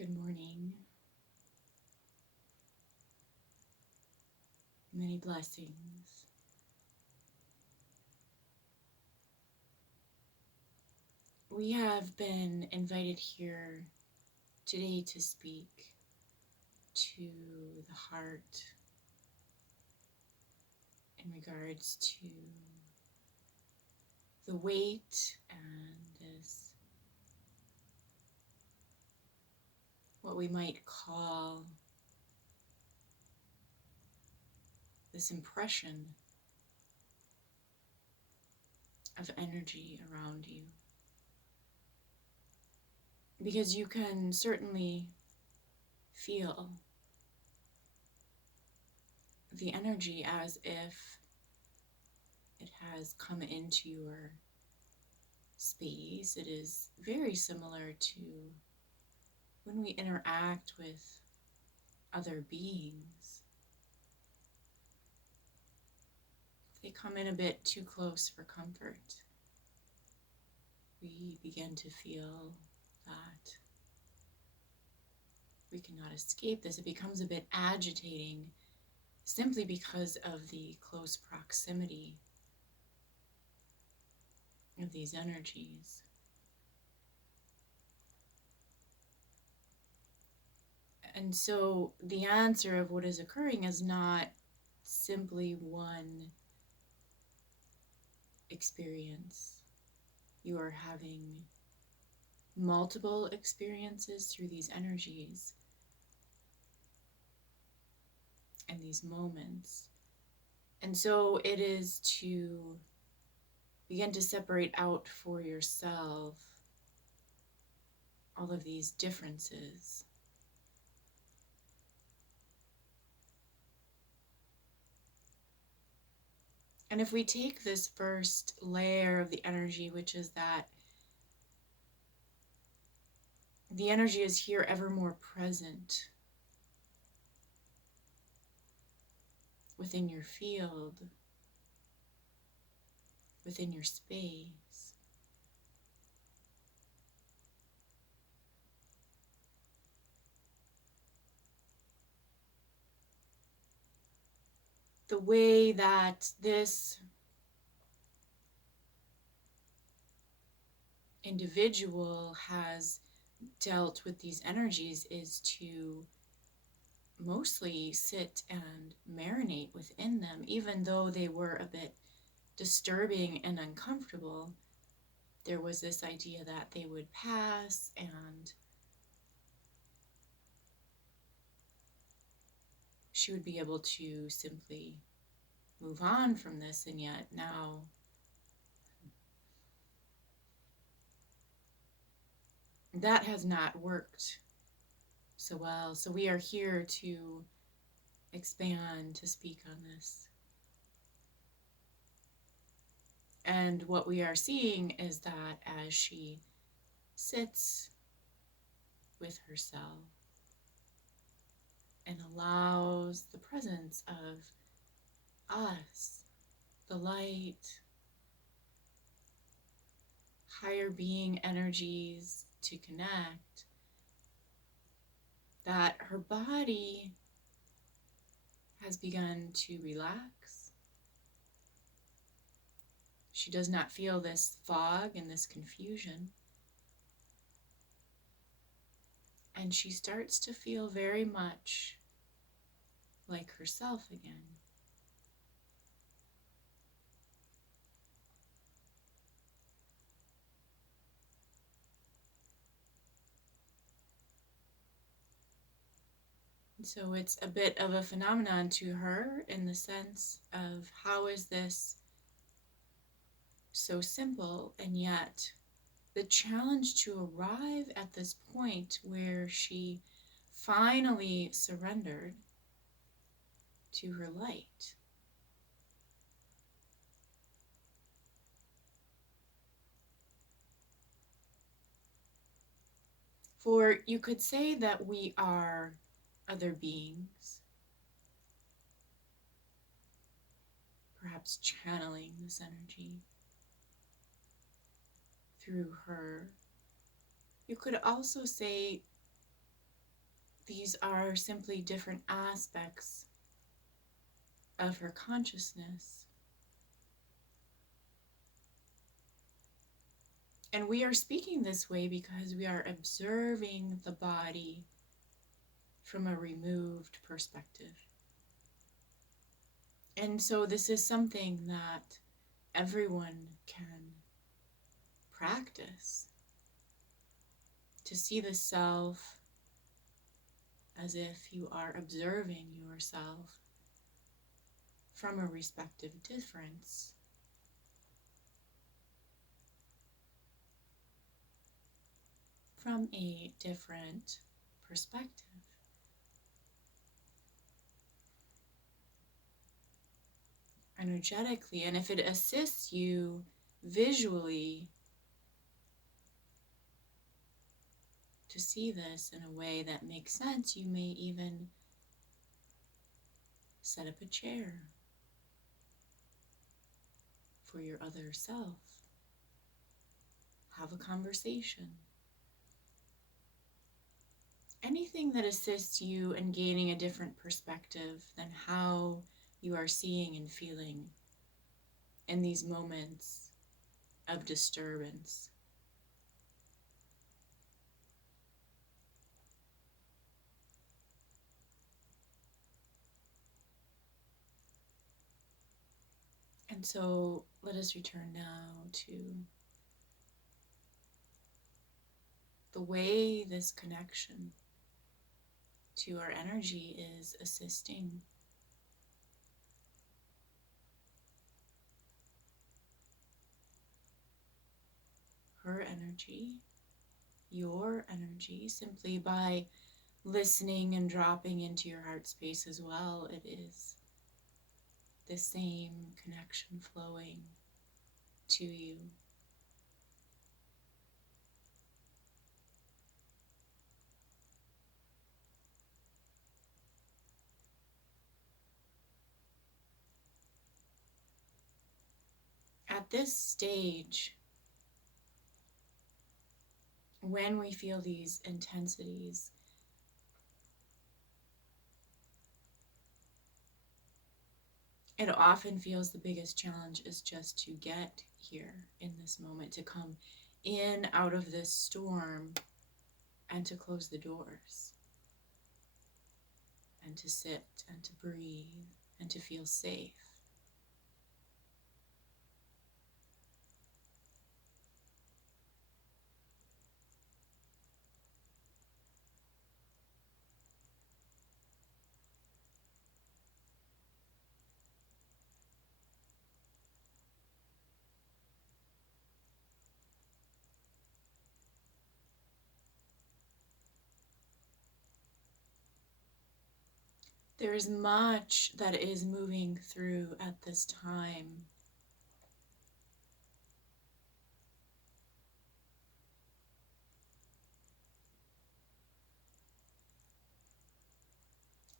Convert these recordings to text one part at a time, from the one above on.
Good morning. Many blessings. We have been invited here today to speak to the heart in regards to the weight and this, what we might call this impression of energy around you. Because you can certainly feel the energy as if it has come into your space. It is very similar to when we interact with other beings. If they come in a bit too close for comfort, we begin to feel that we cannot escape this. It becomes a bit agitating simply because of the close proximity of these energies. And so the answer of what is occurring is not simply one experience. You are having multiple experiences through these energies and these moments. And so it is to begin to separate out for yourself all of these differences. And if we take this first layer of the energy, which is that the energy is here ever more present within your field, within your space. The way that this individual has dealt with these energies is to mostly sit and marinate within them, even though they were a bit disturbing and uncomfortable. There was this idea that they would pass and she would be able to simply move on from this, and yet now that has not worked so well. So we are here to expand, to speak on this. And what we are seeing is that as she sits with herself and allows the presence of us, the light, higher being energies to connect, that her body has begun to relax. She does not feel this fog and this confusion. And she starts to feel very much like herself again. And so it's a bit of a phenomenon to her in the sense of how is this so simple, and yet the challenge to arrive at this point where she finally surrendered to her light. For you could say that we are other beings, perhaps channeling this energy through her. You could also say these are simply different aspects of her consciousness. And we are speaking this way because we are observing the body from a removed perspective. And so this is something that everyone can practice, to see the self as if you are observing yourself from a respective difference. From a different perspective. Energetically, and if it assists you visually to see this in a way that makes sense, you may even set up a chair for your other self. Have a conversation. Anything that assists you in gaining a different perspective than how you are seeing and feeling in these moments of disturbance. And so let us return now to the way this connection to our energy is assisting. Her energy, your energy, simply by listening and dropping into your heart space as well. It is the same connection flowing to you. At this stage, when we feel these intensities, it often feels the biggest challenge is just to get here in this moment, to come in out of this storm and to close the doors and to sit and to breathe and to feel safe. There is much that is moving through at this time.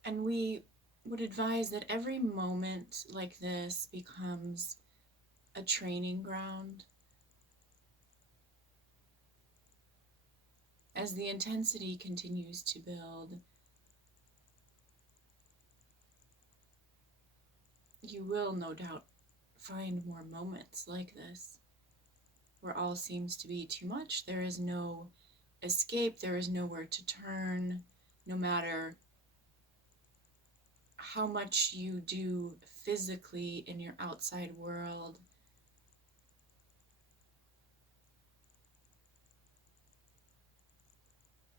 And we would advise that every moment like this becomes a training ground. As the intensity continues to build, you will no doubt find more moments like this, where all seems to be too much. There is no escape, there is nowhere to turn, no matter how much you do physically in your outside world.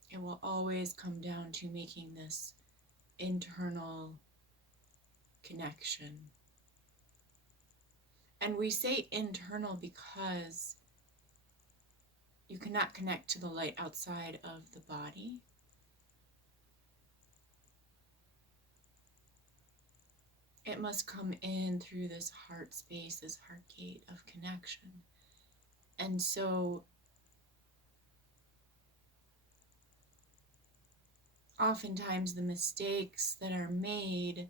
It will always come down to making this internal connection. And we say internal because you cannot connect to the light outside of the body. It must come in through this heart space, this heart gate of connection. And so oftentimes the mistakes that are made,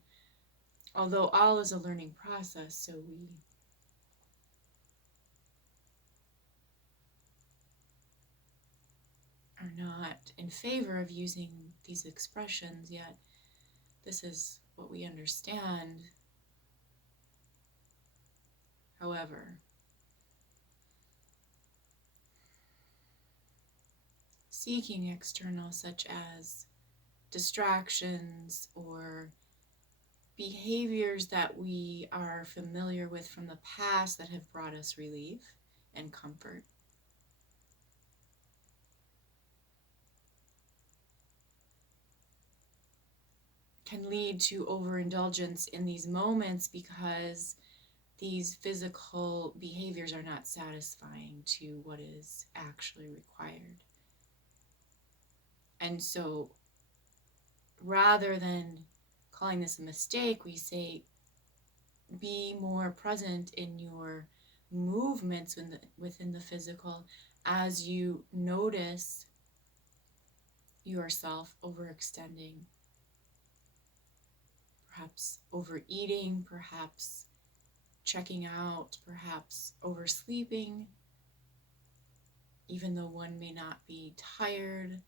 although all is a learning process, so we are not in favor of using these expressions, yet this is what we understand. However, seeking external, such as distractions or behaviors that we are familiar with from the past that have brought us relief and comfort, can lead to overindulgence in these moments because these physical behaviors are not satisfying to what is actually required. And so rather than calling this a mistake, we say be more present in your movements within the physical as you notice yourself overextending, perhaps overeating, perhaps checking out, perhaps oversleeping, even though one may not be tired.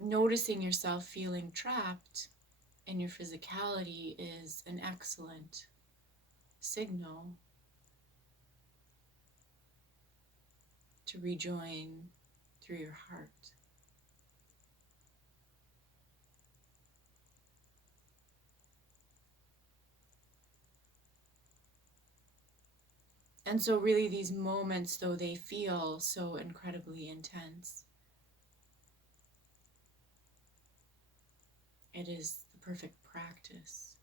Noticing yourself feeling trapped in your physicality is an excellent signal to rejoin through your heart. And so really these moments, though they feel so incredibly intense, it is the perfect practice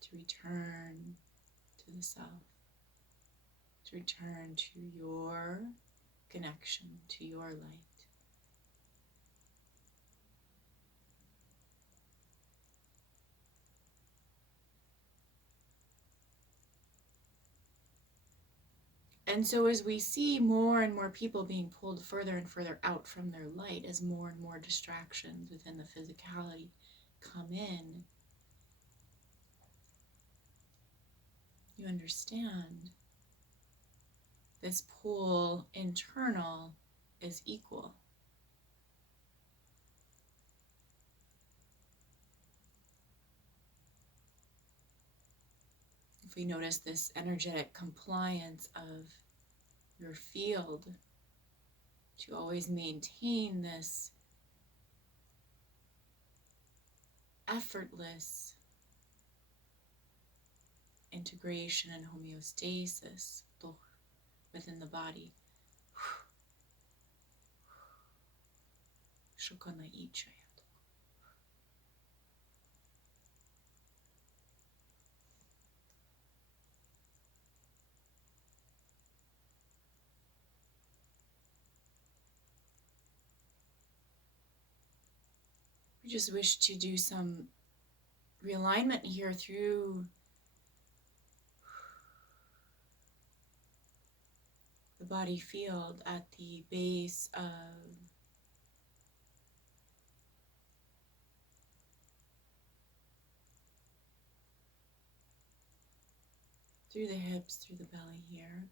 to return to the self, to return to your connection, to your light. And so as we see more and more people being pulled further and further out from their light, as more and more distractions within the physicality come in, you understand this pull internal is equal. If we notice this energetic compliance of your field to always maintain this effortless integration and homeostasis within the body. We just wish to do some realignment here through the body field at the base of through the hips, through the belly here.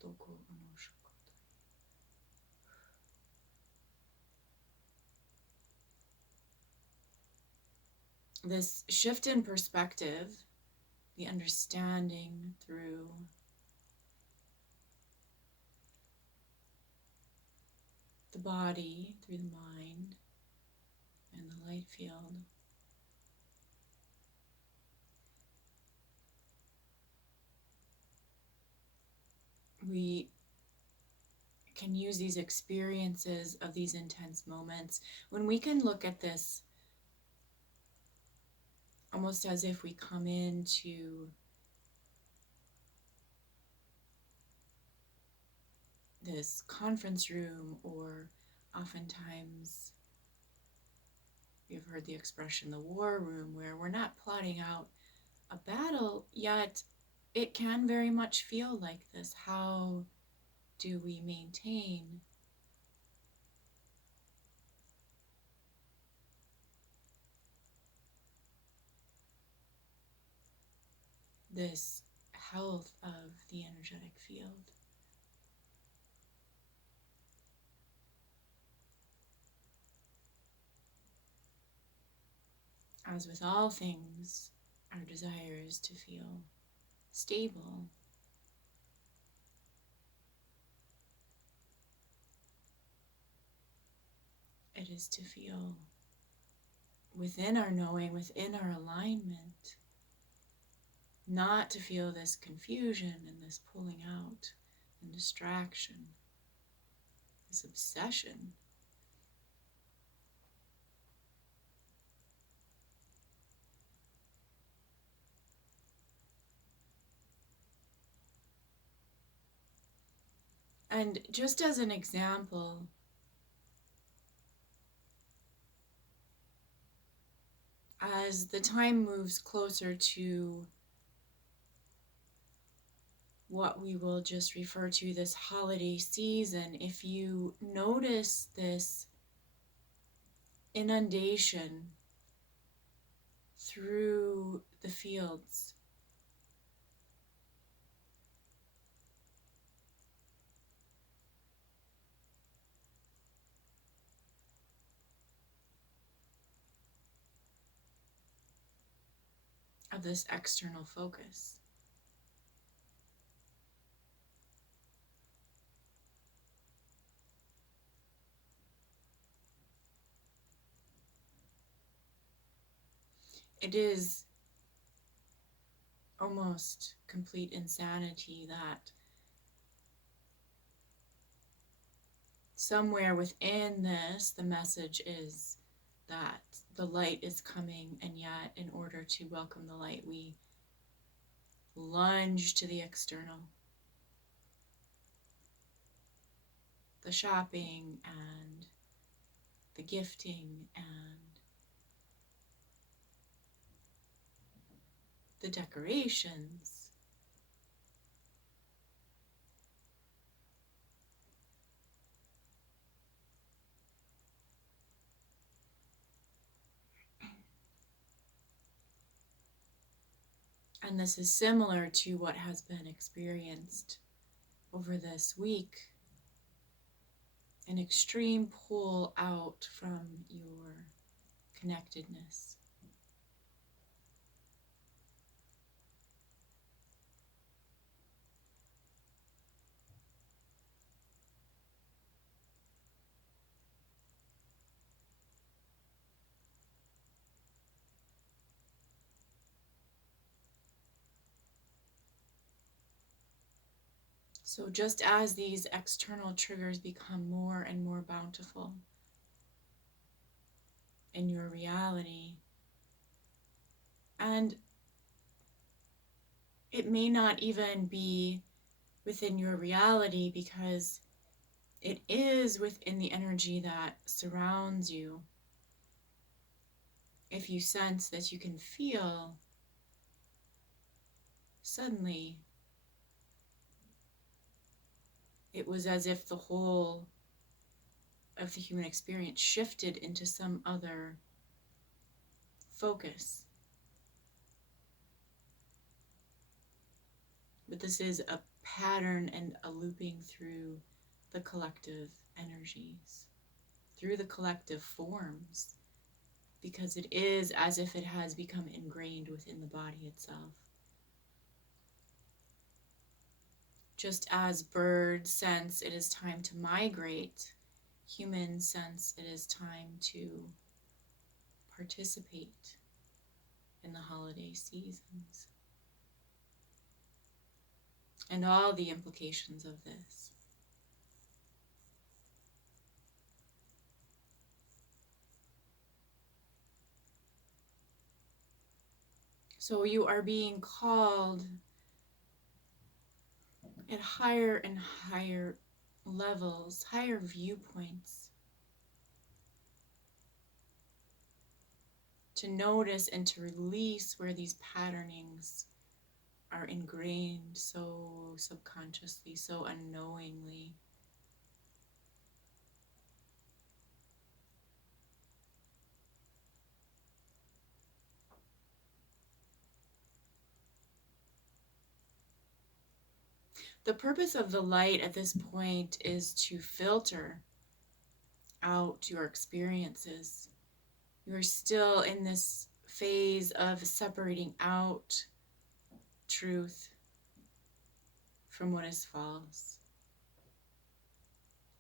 This shift in perspective, the understanding through the body, through the mind, and the light field. We can use these experiences of these intense moments when we can look at this almost as if we come into this conference room, or oftentimes you've heard the expression the war room, where we're not plotting out a battle, yet it can very much feel like this. How do we maintain this health of the energetic field? As with all things, our desire is to feel stable. It is to feel within our knowing, within our alignment, not to feel this confusion and this pulling out and distraction, this obsession. And just as an example, as the time moves closer to what we will just refer to this holiday season, if you notice this inundation through the fields, of this external focus. It is almost complete insanity that somewhere within this, the message is that the light is coming, and yet in order to welcome the light, we lunge to the external. The shopping and the gifting and the decorations. And this is similar to what has been experienced over this week. An extreme pull out from your connectedness. So just as these external triggers become more and more bountiful in your reality, and it may not even be within your reality because it is within the energy that surrounds you. If you sense that you can feel suddenly, it was as if the whole of the human experience shifted into some other focus. But this is a pattern and a looping through the collective energies, through the collective forms, because it is as if it has become ingrained within the body itself. Just as birds sense it is time to migrate, humans sense it is time to participate in the holiday seasons and all the implications of this. So you are being called at higher and higher levels, higher viewpoints, to notice and to release where these patternings are ingrained so subconsciously, so unknowingly. The purpose of the light at this point is to filter out your experiences. You are still in this phase of separating out truth from what is false.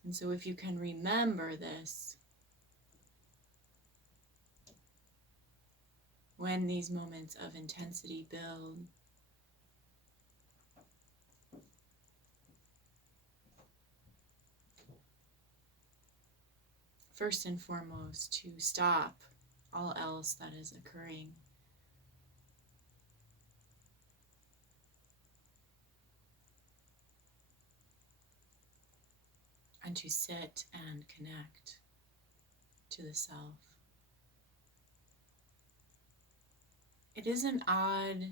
And so if you can remember this, when these moments of intensity build, first and foremost, to stop all else that is occurring. And to sit and connect to the self. It is an odd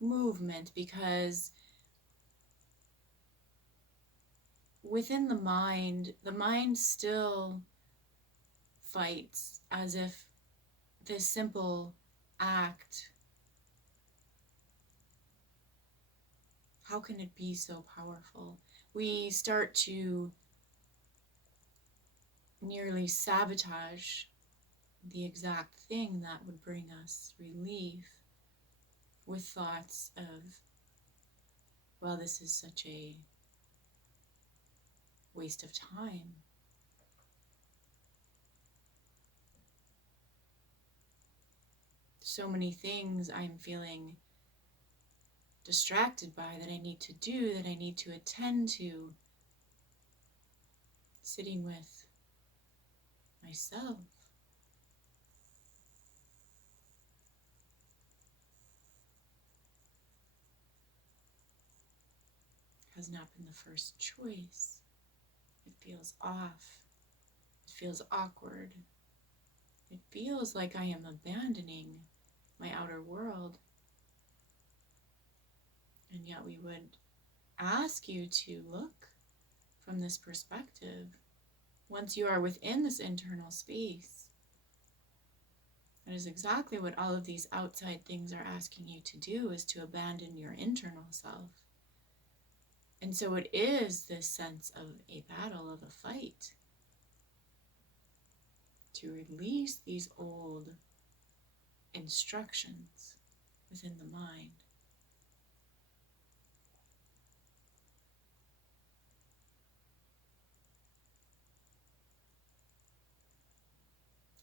movement because within the mind still fights as if this simple act, how can it be so powerful? We start to nearly sabotage the exact thing that would bring us relief with thoughts of, well, this is such a waste of time. So many things I'm feeling distracted by that I need to do, that I need to attend to. Sitting with myself has not been the first choice. It feels off. It feels awkward. It feels like I am abandoning my outer world. And yet we would ask you to look from this perspective. Once you are within this internal space, that is exactly what all of these outside things are asking you to do, is to abandon your internal self. And so it is this sense of a battle, of a fight, to release these old instructions within the mind.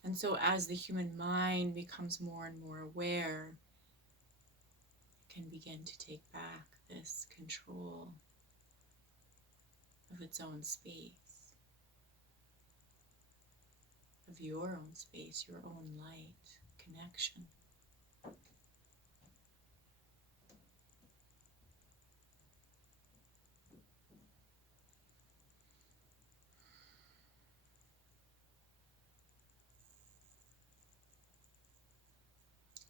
And so as the human mind becomes more and more aware, it can begin to take back this control of its own space, of your own space, your own light, connection.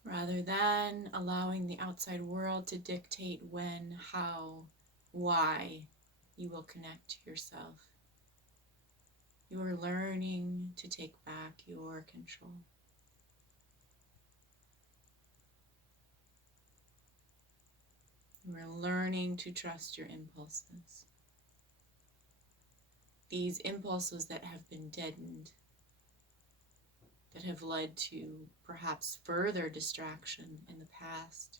Rather than allowing the outside world to dictate when, how, why you will connect to yourself. You are learning to take back your control. You are learning to trust your impulses. These impulses that have been deadened, that have led to perhaps further distraction in the past.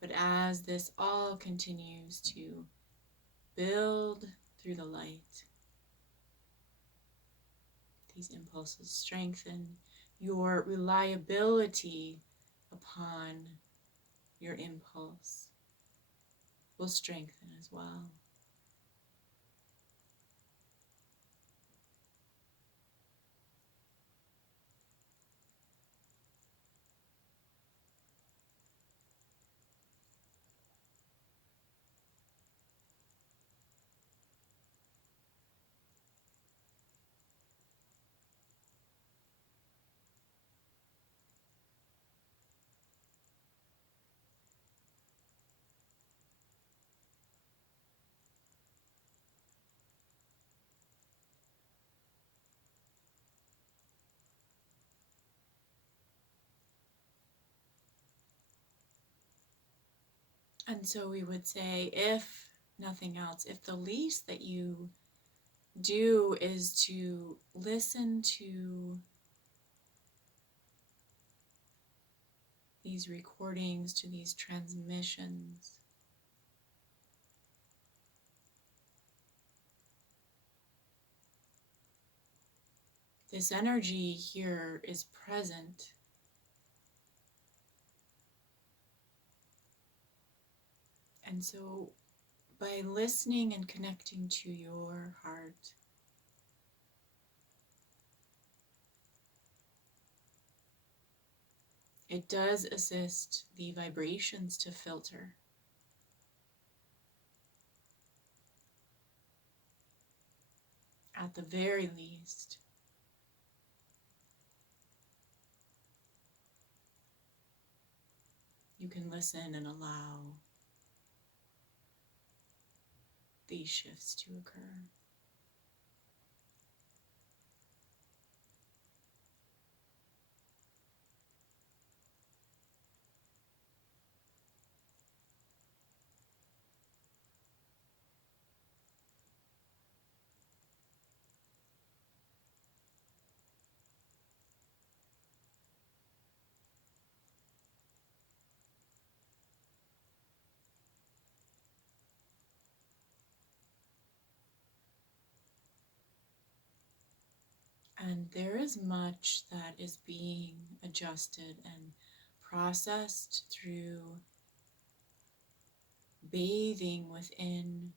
But as this all continues to build through the light, these impulses strengthen. Your reliability upon your impulse will strengthen as well. And so we would say, if nothing else, if the least that you do is to listen to these recordings, to these transmissions. This energy here is present. And so, by listening and connecting to your heart, it does assist the vibrations to filter. At the very least, you can listen and allow these shifts to occur. And there is much that is being adjusted and processed through bathing within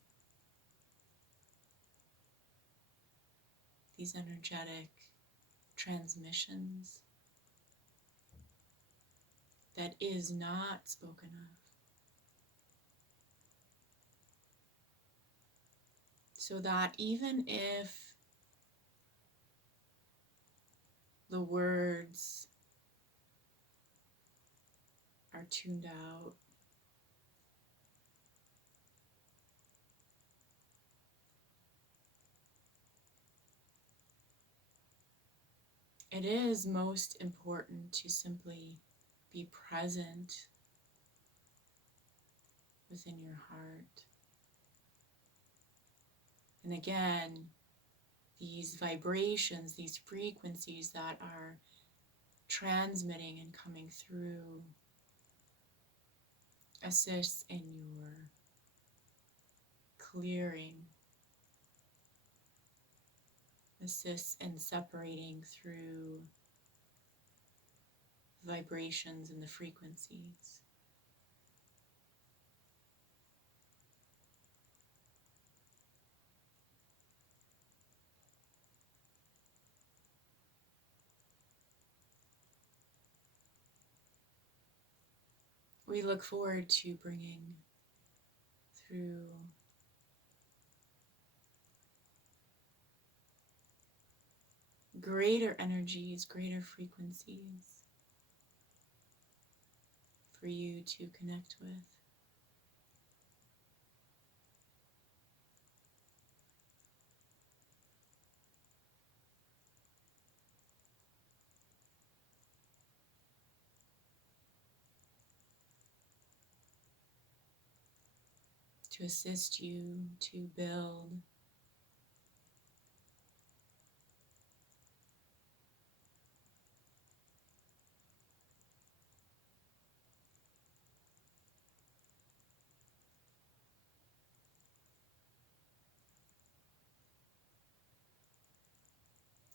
these energetic transmissions that is not spoken of. So that even if the words are tuned out, it is most important to simply be present within your heart. And again, these vibrations, these frequencies that are transmitting and coming through assists in your clearing, assists in separating through vibrations and the frequencies. We look forward to bringing through greater energies, greater frequencies for you to connect with. To assist you to build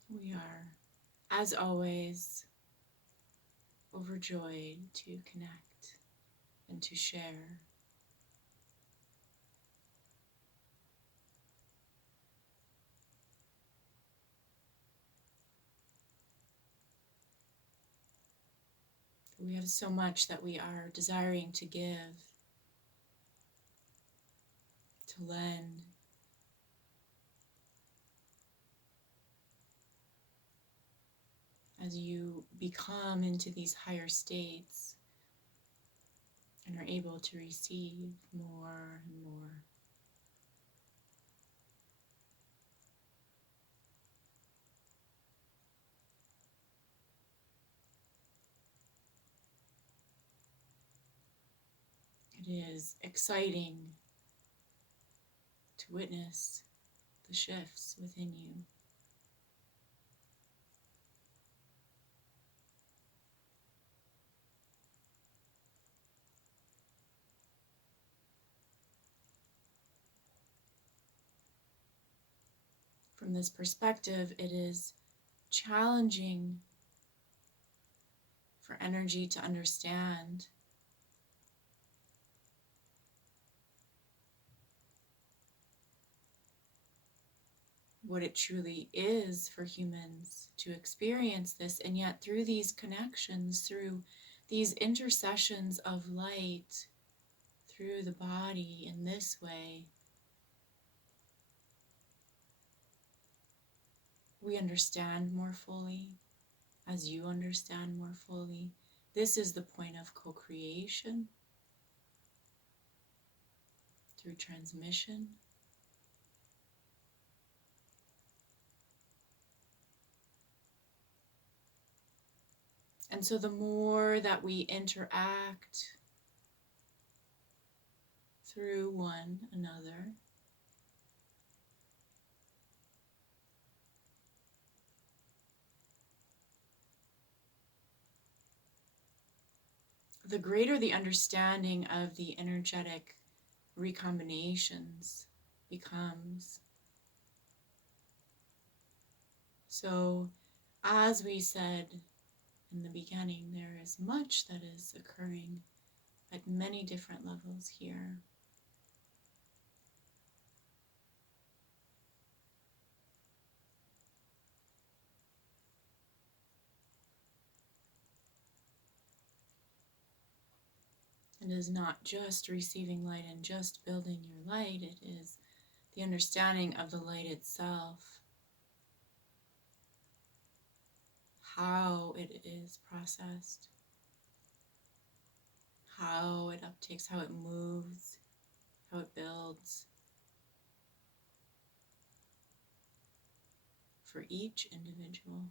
we are, as always, overjoyed to connect and to share. We have so much that we are desiring to give, to lend. As you become into these higher states and are able to receive more and more. It is exciting to witness the shifts within you. From this perspective, it is challenging for energy to understand what it truly is for humans to experience this. And yet, through these connections, through these intercessions of light through the body in this way, we understand more fully as you understand more fully. This is the point of co-creation through transmission. And so the more that we interact through one another, the greater the understanding of the energetic recombinations becomes. So, as we said in the beginning, there is much that is occurring at many different levels here. It is not just receiving light and just building your light, it is the understanding of the light itself, how it is processed, how it uptakes, how it moves, how it builds for each individual.